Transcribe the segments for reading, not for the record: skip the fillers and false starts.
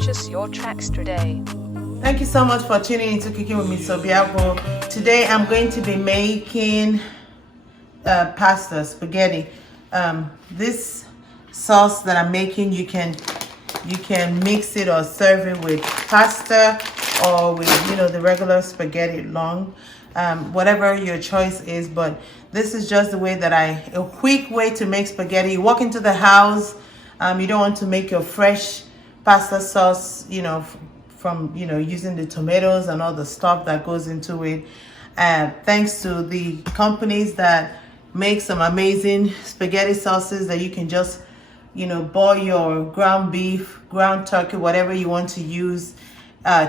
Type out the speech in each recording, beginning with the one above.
Purchase your tracks today. Thank you so much for tuning into Cooking with Mrs Obiagwu. Today I'm going to be making pasta, spaghetti. This sauce that I'm making, you can mix it or serve it with pasta or with the regular spaghetti long, whatever your choice is. But this is just the way that a quick way to make spaghetti. You walk into the house, you don't want to make your fresh pasta sauce, from using the tomatoes and all the stuff that goes into it. Thanks to the companies that make some amazing spaghetti sauces that you can just boil your ground beef, ground turkey, whatever you want to use,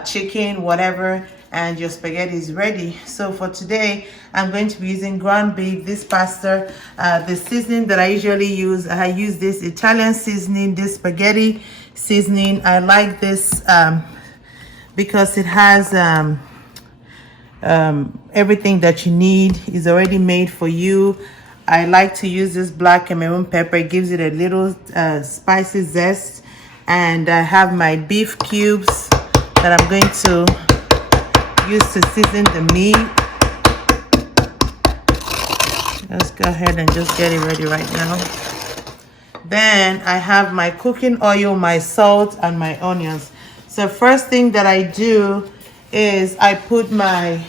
chicken, whatever, and your spaghetti is ready. So for today, I'm going to be using ground beef, this pasta. The seasoning that I usually use, I use this Italian seasoning, this spaghetti seasoning. I like this because it has everything that you need is already made for you. I like to use this black Cameroon pepper. It gives it a little spicy zest. And I have my beef cubes that I'm going to use to season the meat. Let's go ahead and just get it ready right now. Then I have my cooking oil, my salt, and my onions. So first thing that I do is I put my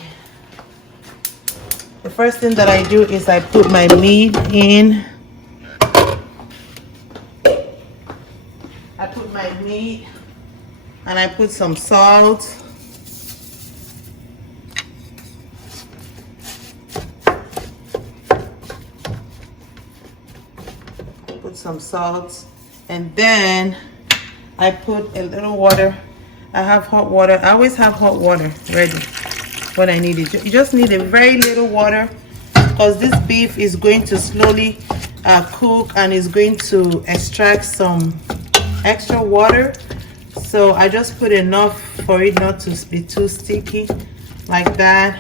meat in. I put my meat and I put some salt. And then I put a little water. I have hot water. I always have hot water ready when I need it. You just need a very little water because this beef is going to slowly cook and is going to extract some extra water. So I just put enough for it not to be too sticky like that.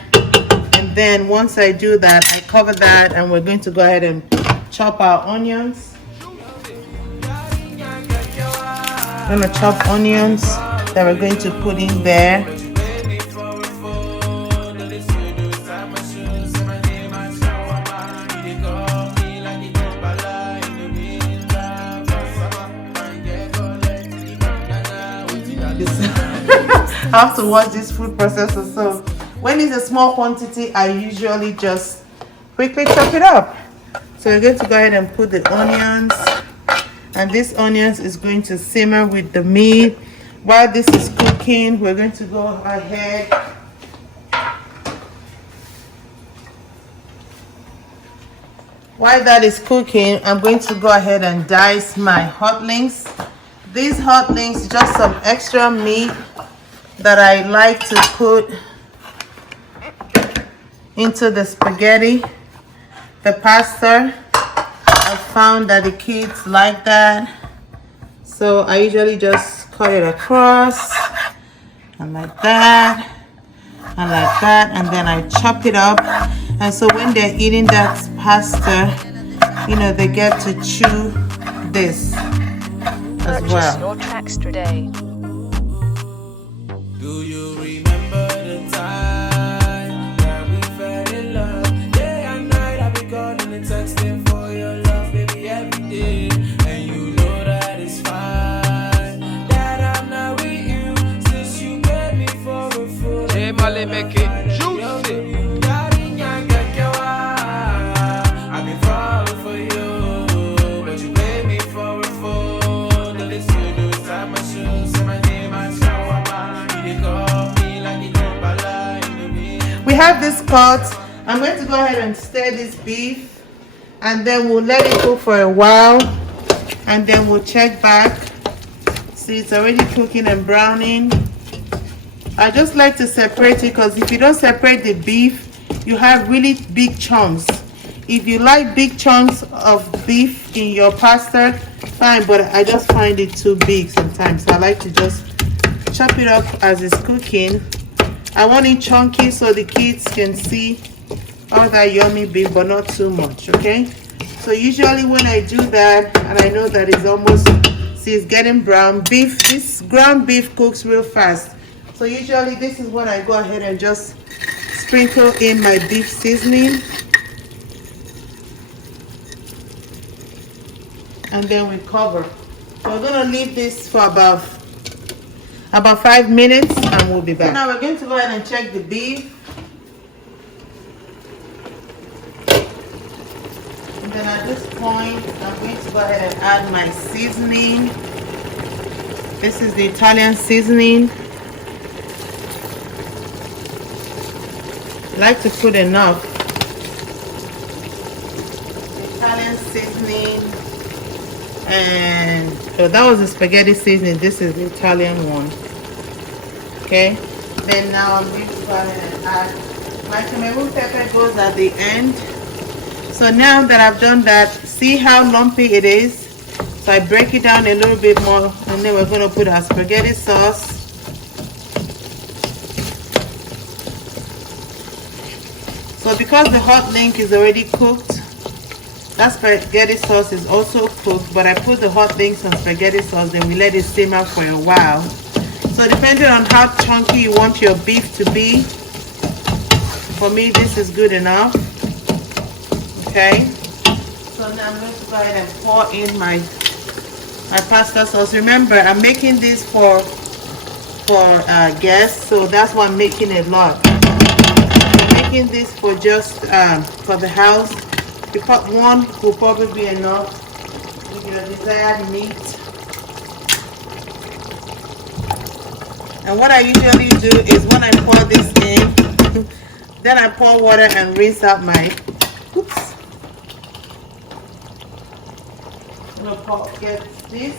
And then once I do that, I cover that and we're going to go ahead and chop our onions. I'm gonna chop onions that we're going to put in there. I have to watch this food processor, so when it's a small quantity, I usually just quickly chop it up. So we're going to go ahead and put the onions, and this onions is going to simmer with the meat. While this is cooking, we're going to go ahead while that is cooking, I'm going to go ahead and dice my hot links. These hot links, just some extra meat that I like to put into the spaghetti, the pasta. I found that the kids like that, so I usually just cut it across and like that and like that, and then I chop it up. And so when they're eating that pasta, they get to chew this as well. Purchase your tracks today. Do you remember the time that we fell in love? Day and night I be calling and texting for your love, baby, every day. And you know that it's fine that I'm not with you since you made me for a fool. J Mali make it juicy. I've been falling for you, but you made me for a fool. The least you do is tie my shoes, say my name and shower. We have this cut. I'm going to go ahead and stir this beef, and then we'll let it cook for a while, and then we'll check back. See, it's already cooking and browning. I just like to separate it because if you don't separate the beef, you have really big chunks. If you like big chunks of beef in your pasta, fine, but I just find it too big sometimes. So I like to just chop it up as it's cooking. I want it chunky so the kids can see all that yummy beef, but not too much, okay? So usually when I do that and I know that it's almost see it's getting brown. Beef, this ground beef cooks real fast. So usually this is when I go ahead and just sprinkle in my beef seasoning. And then we cover. So we're gonna leave this for about 5 minutes and we'll be back. So now we're going to go ahead and check the beef. And then at this point, I'm going to go ahead and add my seasoning. This is the Italian seasoning. I like to put enough. Italian seasoning. And so that was the spaghetti seasoning. This is the Italian one. Okay. Then now I'm going to go ahead and add my Cameroon pepper goes at the end. So now that I've done that, see how lumpy it is? So I break it down a little bit more, and then we're going to put our spaghetti sauce. So because the hot link is already cooked, that spaghetti sauce is also cooked, but I put the hot links on spaghetti sauce, then we let it simmer for a while. So depending on how chunky you want your beef to be, for me this is good enough. Okay. So now I'm going to go ahead and pour in my pasta sauce. Remember, I'm making this for guests, so that's why I'm making a lot. I'm making this for just for the house. Because one will probably be enough with your desired meat. And what I usually do is when I pour this in, then I pour water and rinse out my, oops. I'm gonna get this.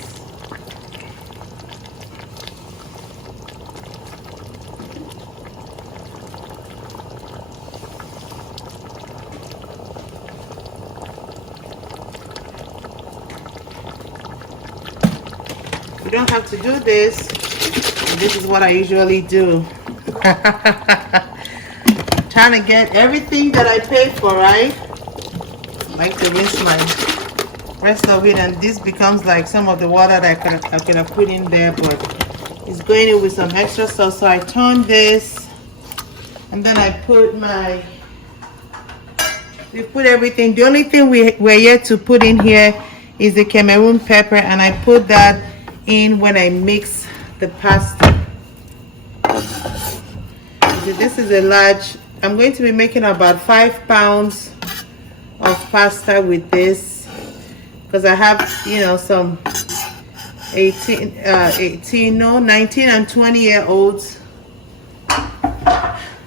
You don't have to do this. This is what I usually do. Trying to get everything that I paid for, right? I like to rinse my rest of it, and this becomes like some of the water that I could have put in there, but it's going in with some extra sauce. So I turn this, and then I put we put everything. The only thing we're yet to put in here is the Cameroon pepper, and I put that in when I mix the pasta. This is a large. I'm going to be making about 5 pounds of pasta with this, because I have, you know, some 19 and 20-year-olds,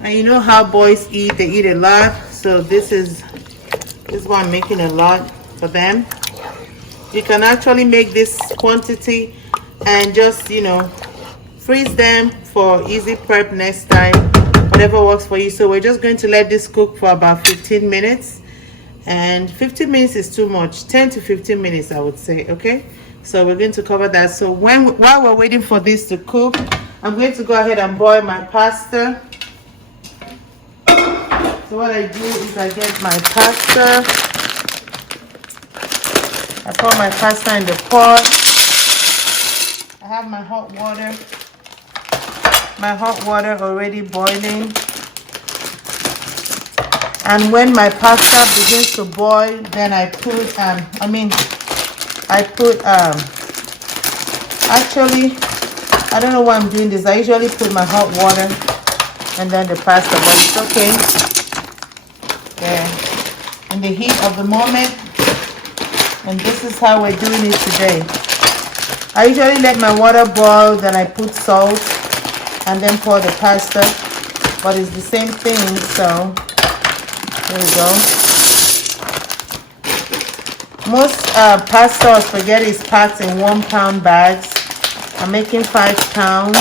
and you know how boys eat. They eat a lot, so this is why I'm making a lot for them. You can actually make this quantity and just, you know, freeze them for easy prep next time, whatever works for you. So we're just going to let this cook for about 15 minutes, and 15 minutes is too much. 10 to 15 minutes, I would say. Okay, so we're going to cover that. So while we're waiting for this to cook, I'm going to go ahead and boil my pasta. So what I do is I get my pasta, I pour my pasta in the pot. I have my hot water already boiling. And when my pasta begins to boil, then I put actually, I don't know why I'm doing this. I usually put my hot water and then the pasta, but it's okay. Yeah, in the heat of the moment. And this is how we're doing it today. I usually let my water boil, then I put salt and then pour the pasta, but it's the same thing. So there we go. Most pasta or spaghetti is packed in 1 pound bags. I'm making 5 pounds.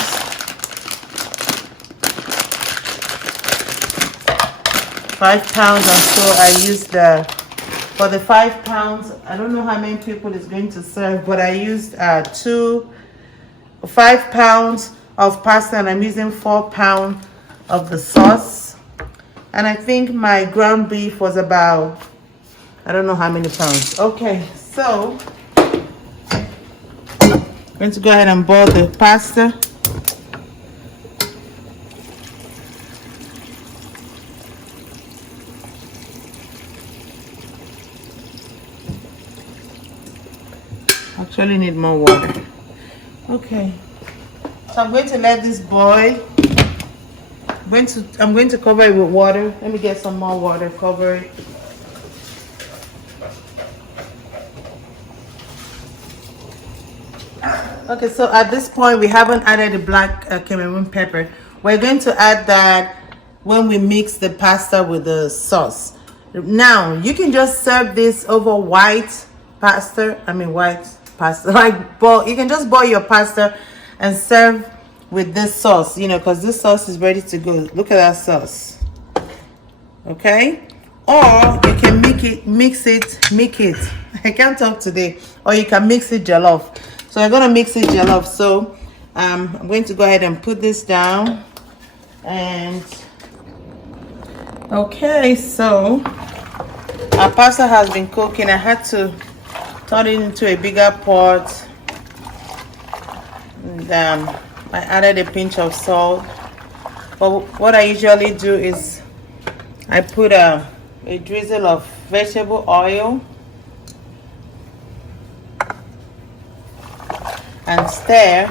5 pounds, and so I used for the 5 pounds, I don't know how many people it's going to serve, but I used 5 pounds of pasta, and I'm using 4 pounds of the sauce. And I think my ground beef was about, I don't know how many pounds. Okay, so I'm going to go ahead and boil the pasta. Actually need more water. Okay. So I'm going to let this boil. I'm going to cover it with water. Let me get some more water. Cover it. Okay, so at this point we haven't added the black Cameroon pepper. We're going to add that when we mix the pasta with the sauce. Now you can just serve this over white pasta. Like boil. You can just boil your pasta and serve with this sauce, you know, because this sauce is ready to go. Look at that sauce. Okay, or you can mix it. I can't talk today. Or you can mix it jollof. So I'm gonna mix it jollof. So I'm going to go ahead and put this down. And okay, so our pasta has been cooking. I had to turn it into a bigger pot. And I added a pinch of salt. But what I usually do is I put a drizzle of vegetable oil and stir.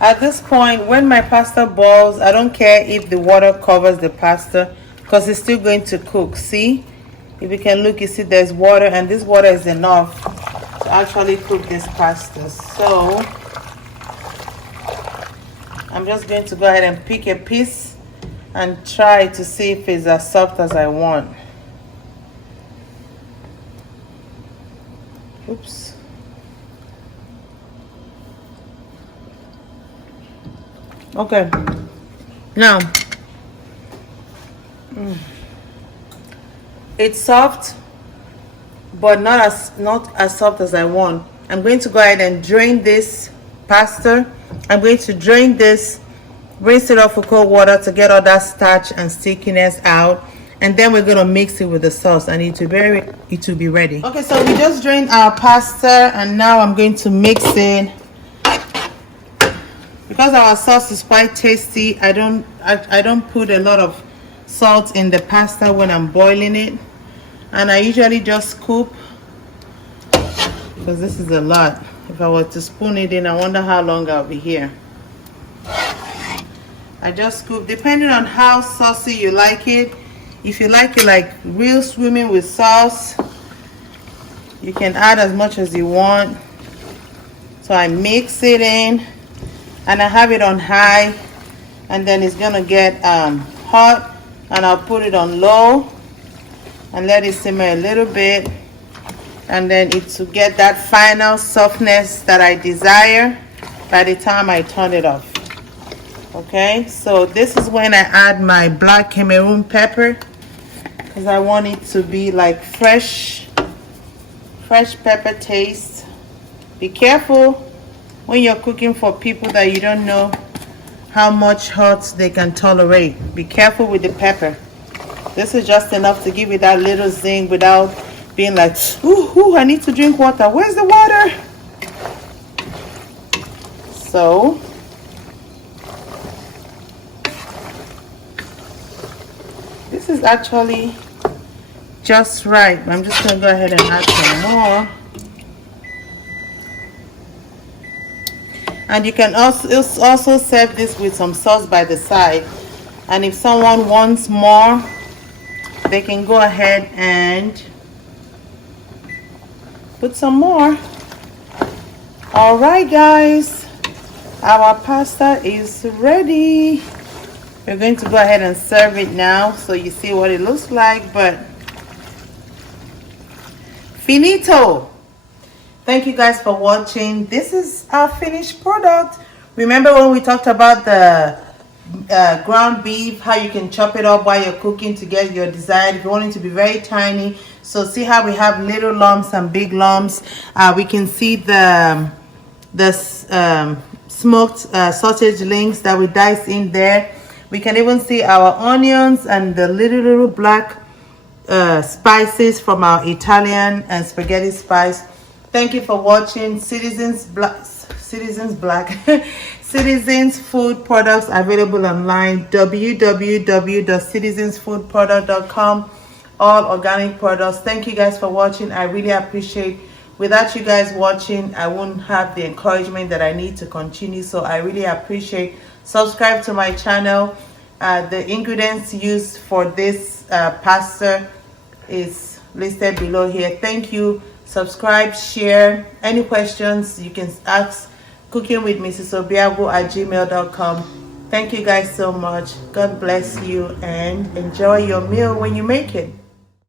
At this point, when my pasta boils, I don't care if the water covers the pasta because it's still going to cook. See, if you can look, you see there's water, and this water is enough to actually cook this pasta. So I'm just going to go ahead and pick a piece and try to see if it's as soft as I want. Oops. Okay. Now, it's soft, but not as soft as I want. I'm going to go ahead and drain this pasta. I'm going to drain this, rinse it off with cold water to get all that starch and stickiness out, and then we're going to mix it with the sauce, and it will be ready. Okay, so we just drained our pasta, and now I'm going to mix it. Because our sauce is quite tasty, I don't put a lot of salt in the pasta when I'm boiling it, and I usually just scoop, because this is a lot. If I were to spoon it in, I wonder how long I'll be here. I just scoop, depending on how saucy you like it. If you like it like real swimming with sauce, you can add as much as you want. So I mix it in, and I have it on high, and then it's gonna get hot, and I'll put it on low and let it simmer a little bit, and then it will get that final softness that I desire by the time I turn it off. Okay, so this is when I add my black Cameroon pepper, because I want it to be like fresh pepper taste. Be careful when you're cooking for people that you don't know how much hot they can tolerate. Be careful with the pepper. This is just enough to give it that little zing without being like, ooh, I need to drink water. Where's the water? So this is actually just right. I'm just gonna go ahead and add some more. And you can also serve this with some sauce by the side. And if someone wants more, they can go ahead and put some more. All right, guys, our pasta is ready. We're going to go ahead and serve it now, so you see what it looks like. But finito. Thank you guys for watching. This is our finished product. Remember when we talked about the ground beef, how you can chop it up while you're cooking to get your desired, if you want it to be very tiny. So see how we have little lumps and big lumps. We can see the smoked sausage links that we diced in there. We can even see our onions and the little black spices from our Italian and spaghetti spice. Thank you for watching. Citizens Food Products available online, www.citizensfoodproduct.com. All organic products. Thank you guys for watching. I really appreciate. Without you guys watching, I wouldn't have the encouragement that I need to continue. So I really appreciate. Subscribe to my channel. The ingredients used for this pasta is listed below here. Thank you. Subscribe, share. Any questions you can ask cookingwithmrsobiagwu@gmail.com. Thank you guys so much. God bless you and enjoy your meal when you make it.